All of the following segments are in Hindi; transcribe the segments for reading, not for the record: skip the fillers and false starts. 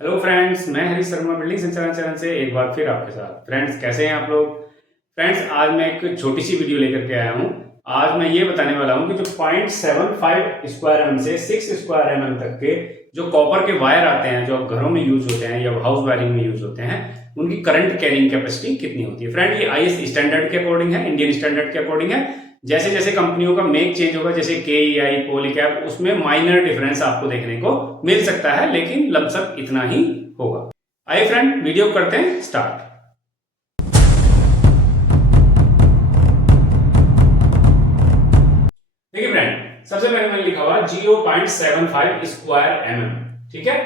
हेलो फ्रेंड्स, मैं हरीश शर्मा बिल्डिंग संचालन चैनल से एक बार फिर आपके साथ। फ्रेंड्स, कैसे हैं आप लोग? फ्रेंड्स, आज मैं एक छोटी सी वीडियो लेकर के आया हूं। आज मैं ये बताने वाला हूं कि जो 0.75 स्क्वायर एम से 6 स्क्वायर एम तक के जो कॉपर के वायर आते हैं, जो घरों में यूज होते हैं या हाउस वायरिंग में यूज होते हैं, उनकी करंट कैरिंग कैपेसिटी कितनी होती है। फ्रेंड, ये आईएस स्टैंडर्ड के अकॉर्डिंग है, इंडियन स्टैंडर्ड के अकॉर्डिंग है। जैसे जैसे कंपनियों का मेक चेंज होगा, जैसे केईआई, पॉलीकैब, उसमें माइनर डिफरेंस आपको देखने को मिल सकता है, लेकिन लमसम इतना ही होगा। आइए फ्रेंड, वीडियो करते हैं स्टार्ट। देखिए फ्रेंड, सबसे पहले मैंने लिखा हुआ 0.75 स्क्वायर एम। ठीक है,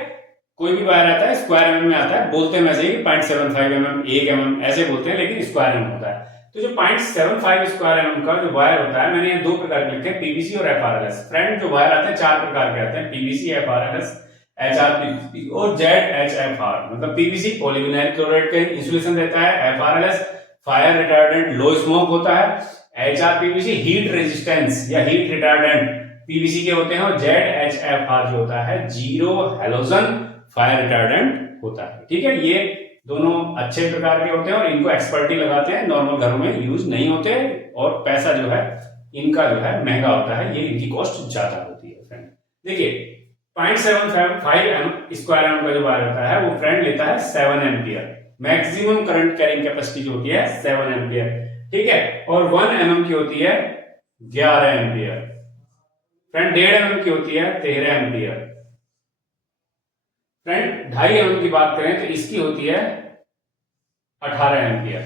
कोई भी वायर आता है स्क्वायर एम में आता है, बोलते हैं वैसे ही 0.75 mm, 1 mm ऐसे बोलते हैं, लेकिन स्क्वायर एम होता है। तो जो 0.75 स्क्वायर एम का जो वायर होता है, मैंने ये दो प्रकार के लिखे हैं, पीवीसी और एफआरएलएस। फ्रेंड, जो वायर आते हैं चार प्रकार के आते हैं, पीवीसी, एफआरएलएस, एचआरपीवी और जेडएचएफआर। मतलब पीवीसी पॉलीविनाइल क्लोराइड का इंसुलेशन देता है, एफआरएलएस फायर रिटार्डेंट, लो स्मोक होता है, एचआरपीवीसी हीट रेजिस्टेंस या हीट रिटार्डेंट पीवीसी के होते हैं, और जेडएचएफआर जो होता है जीरो हैलोजन फायर रिटार्डेंट होता है। ठीक है, ये दोनों अच्छे प्रकार के होते हैं और इनको एक्सपर्टी लगाते हैं, नॉर्मल घरों में यूज नहीं होते, और पैसा जो है इनका जो है महंगा होता है, ये इनकी कॉस्ट ज्यादा होती है। फ्रेंड देखिए, 0.75 स्क्वायर एम का जो वायर होता है वो फ्रेंड लेता है 7 ampere. Maximum current carrying capacity जो होती है 7 एम्पियर। ठीक है, और 1 mm की होती है 11 एम्पियर। फ्रेंड 1.5 mm की होती है 13 एम्पियर। फ्रेंड 2.5 mm की बात करें तो इसकी होती है 18 एम्पियर,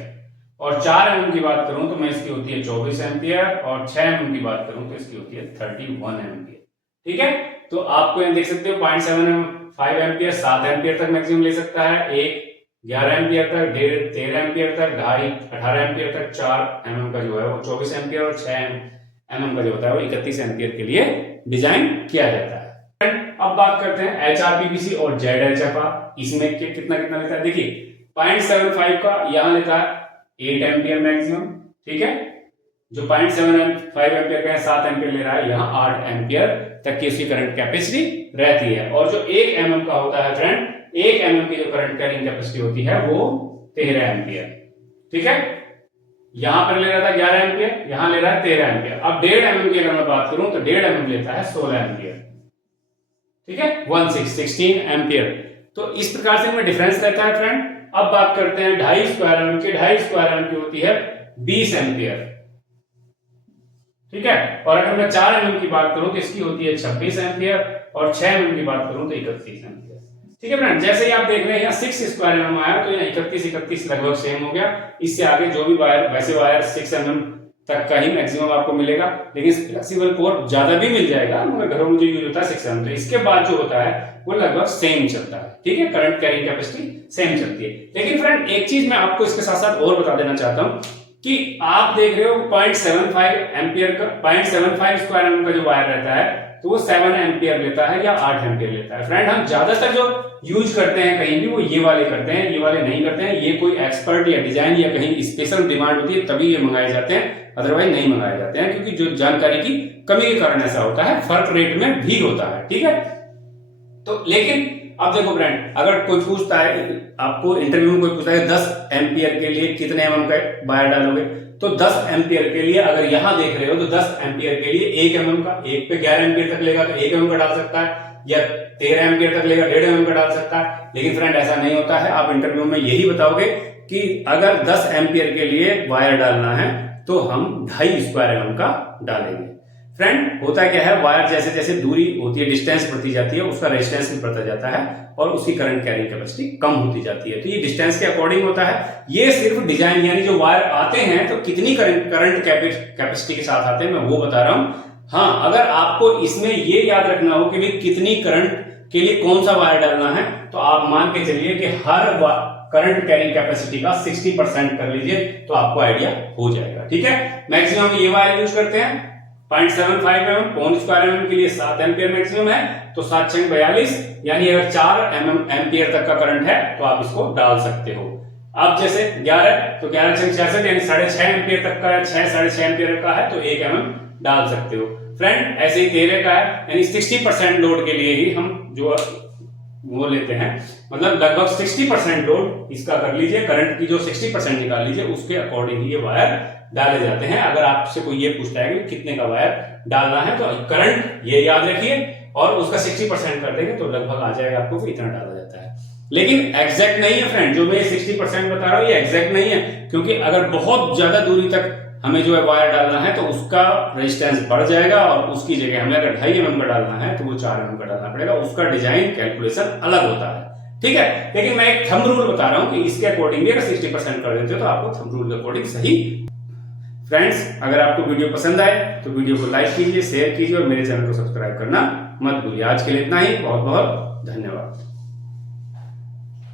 और 4 mm की बात करूं तो मैं इसकी होती है 24 एम्पियर, और 6 mm की बात करूं तो इसकी होती है 31 एम्पियर। ठीक है, तो आपको यहां देख सकते हो 0.75 एम्पियर 7 एम्पियर तक मैक्सिमम ले सकता है, एक 11 एम्पियर तक, 1.5 13 एम्पियर तक, 2.5 18 एम्पियर तक, 4 mm का जो है वो 24 एम्पियर, और 6 mm का जो होता है वो 31 एम्पियर के लिए डिजाइन किया जाता है। अब बात करते हैं एचआरपीवीसी और जेडएचएफआर, इसमें कितना कितना लेता है। देखिए 0.75 का यहां लेता है 8 एम्पियर मैक्सिमम। ठीक है, जो 0.75 एम्पियर का 7 एम्पियर ले रहा है, यहां 8 एम्पियर तक की इसकी करंट कैपेसिटी रहती है। और जो 1 mm का होता है फ्रेंड, 1 mm की जो करंट कैरिंग कैपेसिटी होती है वो 13 एम्पियर। ठीक है, यहां पर ले रहा था 11 एम्पियर, यहां ले रहा है 13 एम्पियर। अब 1.5 mm की अगर मैं बात करूं तो 1.5 mm लेता है 16 एम्पियर। ठीक है, 16 एम्पियर। तो इस प्रकार से इनमें डिफरेंस रहता है फ्रेंड। अब बात करते हैं 2.5 स्क्वायर एम की। 2.5 स्क्वायर एम की होती है 20 एम्पियर। ठीक है, और अगर मैं 4 mm की बात करूं तो इसकी होती है 26 एम्पियर, और 6 mm की बात करूं तो 31 एम्पियर। ठीक है फ्रेंड, जैसे ही आप देख रहे हैं यहाँ 6 स्क्वायर एम आया, तो यहाँ 31 लगभग सेम हो गया। इससे आगे जो भी वायर, वैसे वायर 6 mm तक का ही मैक्सिमम आपको मिलेगा, लेकिन फ्लेक्सिबल कोर ज्यादा भी मिल जाएगा, मगर घरों में जो यूज होता है 6 mm। तो इसके बाद जो होता है वो लगभग सेम चलता है। ठीक है, करंट कैरिंग कैपेसिटी सेम चलती है। लेकिन फ्रेंड एक चीज मैं आपको इसके साथ साथ और बता देना चाहता हूं कि आप देख रहे हो 0.75 एम्पियर का, 0.75 स्क्वायर एम का जो वायर रहता है तो वो 7 एम्पियर लेता है या 8 एम्पियर लेता है। फ्रेंड हम ज्यादातर जो यूज करते हैं कहीं भी, वो ये वाले करते हैं, ये वाले नहीं करते हैं। ये कोई एक्सपर्ट या डिजाइन या कहीं स्पेशल डिमांड होती है तभी ये मंगाए जाते हैं, अदरवाइज नहीं मंगाए जाते हैं, क्योंकि जो जानकारी की कमी के कारण ऐसा होता है, फर्क रेट में भी होता है। ठीक है, तो लेकिन अब देखो फ्रेंड, अगर कोई पूछता है आपको, इंटरव्यू में कोई पूछता है 10 एम्पियर के लिए कितने mm का वायर डालोगे, तो 10 एम्पियर के लिए अगर यहां देख रहे हो तो 10 एम्पियर के लिए 1 mm का, एक पे 11 एम्पियर तक लेगा तो 1 mm का डाल सकता है, या 13 एम्पियर तक लेगा 1.5 mm का डाल सकता है। लेकिन फ्रेंड ऐसा नहीं होता है। आप इंटरव्यू में यही बताओगे कि अगर 10 एम्पियर के लिए वायर डालना है तो हम 2.5 स्क्वायर mm का डालेंगे। फ्रेंड होता क्या है, वायर जैसे जैसे दूरी होती है, डिस्टेंस बढ़ती जाती है, उसका रेजिस्टेंस भी बढ़ता जाता है और उसकी करंट कैरिंग कैपेसिटी कम होती जाती है। तो ये डिस्टेंस के अकॉर्डिंग होता है। ये सिर्फ डिजाइन, यानी जो वायर आते हैं तो कितनी करंट कैपेसिटी के साथ आते हैं मैं वो बता रहा हूं। हाँ, अगर आपको इसमें ये याद रखना हो कि भाई कितनी करंट के लिए कौन सा वायर डालना है, तो आप मान के चलिए कि हर करंट कैरिंग कैपेसिटी का 60% कर लीजिए तो आपको आइडिया हो जाएगा। ठीक है, मैक्सिमम ये वायर यूज करते हैं 0.75 mm, पौन स्क्वायर mm के लिए 7 एम्पियर मैक्सिमम है, तो 7 6 42, यानी अगर 4 एम्पियर तक का करंट है तो आप इसको डाल सकते हो। अब जैसे 11 तो 11 6 66, यानी 6.5 एम्पियर तक का, 6 6.5 एम्पियर का है तो 1 mm डाल सकते हो। फ्रेंड ऐसे ही 13 का है, यानी 60% लोड के लिए ही हम जो वो लेते हैं, मतलब लगभग 60% लोड इसका कर लीजिए, करंट की जो 60% निकाल लीजिए, उसके अकॉर्डिंग ये वायर डाले जाते हैं। अगर आपसे कोई ये पूछता है कि कितने का वायर डालना है तो करंट ये याद रखिए और उसका 60% कर देंगे तो लगभग आ जाएगा आपको कि इतना डाला जाता है। लेकिन एग्जैक्ट नहीं है फ्रेंड, जो मैं 60% बता रहा हूं ये एग्जैक्ट नहीं है, क्योंकि अगर बहुत ज्यादा दूरी तक हमें जो है वायर डालना है तो उसका रेजिस्टेंस बढ़ जाएगा और उसकी जगह हमें अगर 2.5 mm का डालना है तो वो 4 mm का डालना पड़ेगा, उसका डिजाइन कैलकुलेशन अलग होता है, ठीक है। लेकिन मैं एक थंब रूल बता रहा हूं कि इसके अकॉर्डिंग भी अगर 60% कर देते हो तो आपको थंब रूल के अकॉर्डिंग सही। फ्रेंड्स, अगर आपको वीडियो पसंद आए तो वीडियो को लाइक कीजिए, शेयर कीजिए और मेरे चैनल को सब्सक्राइब करना मत भूलिए। आज के लिए इतना ही, बहुत बहुत धन्यवाद।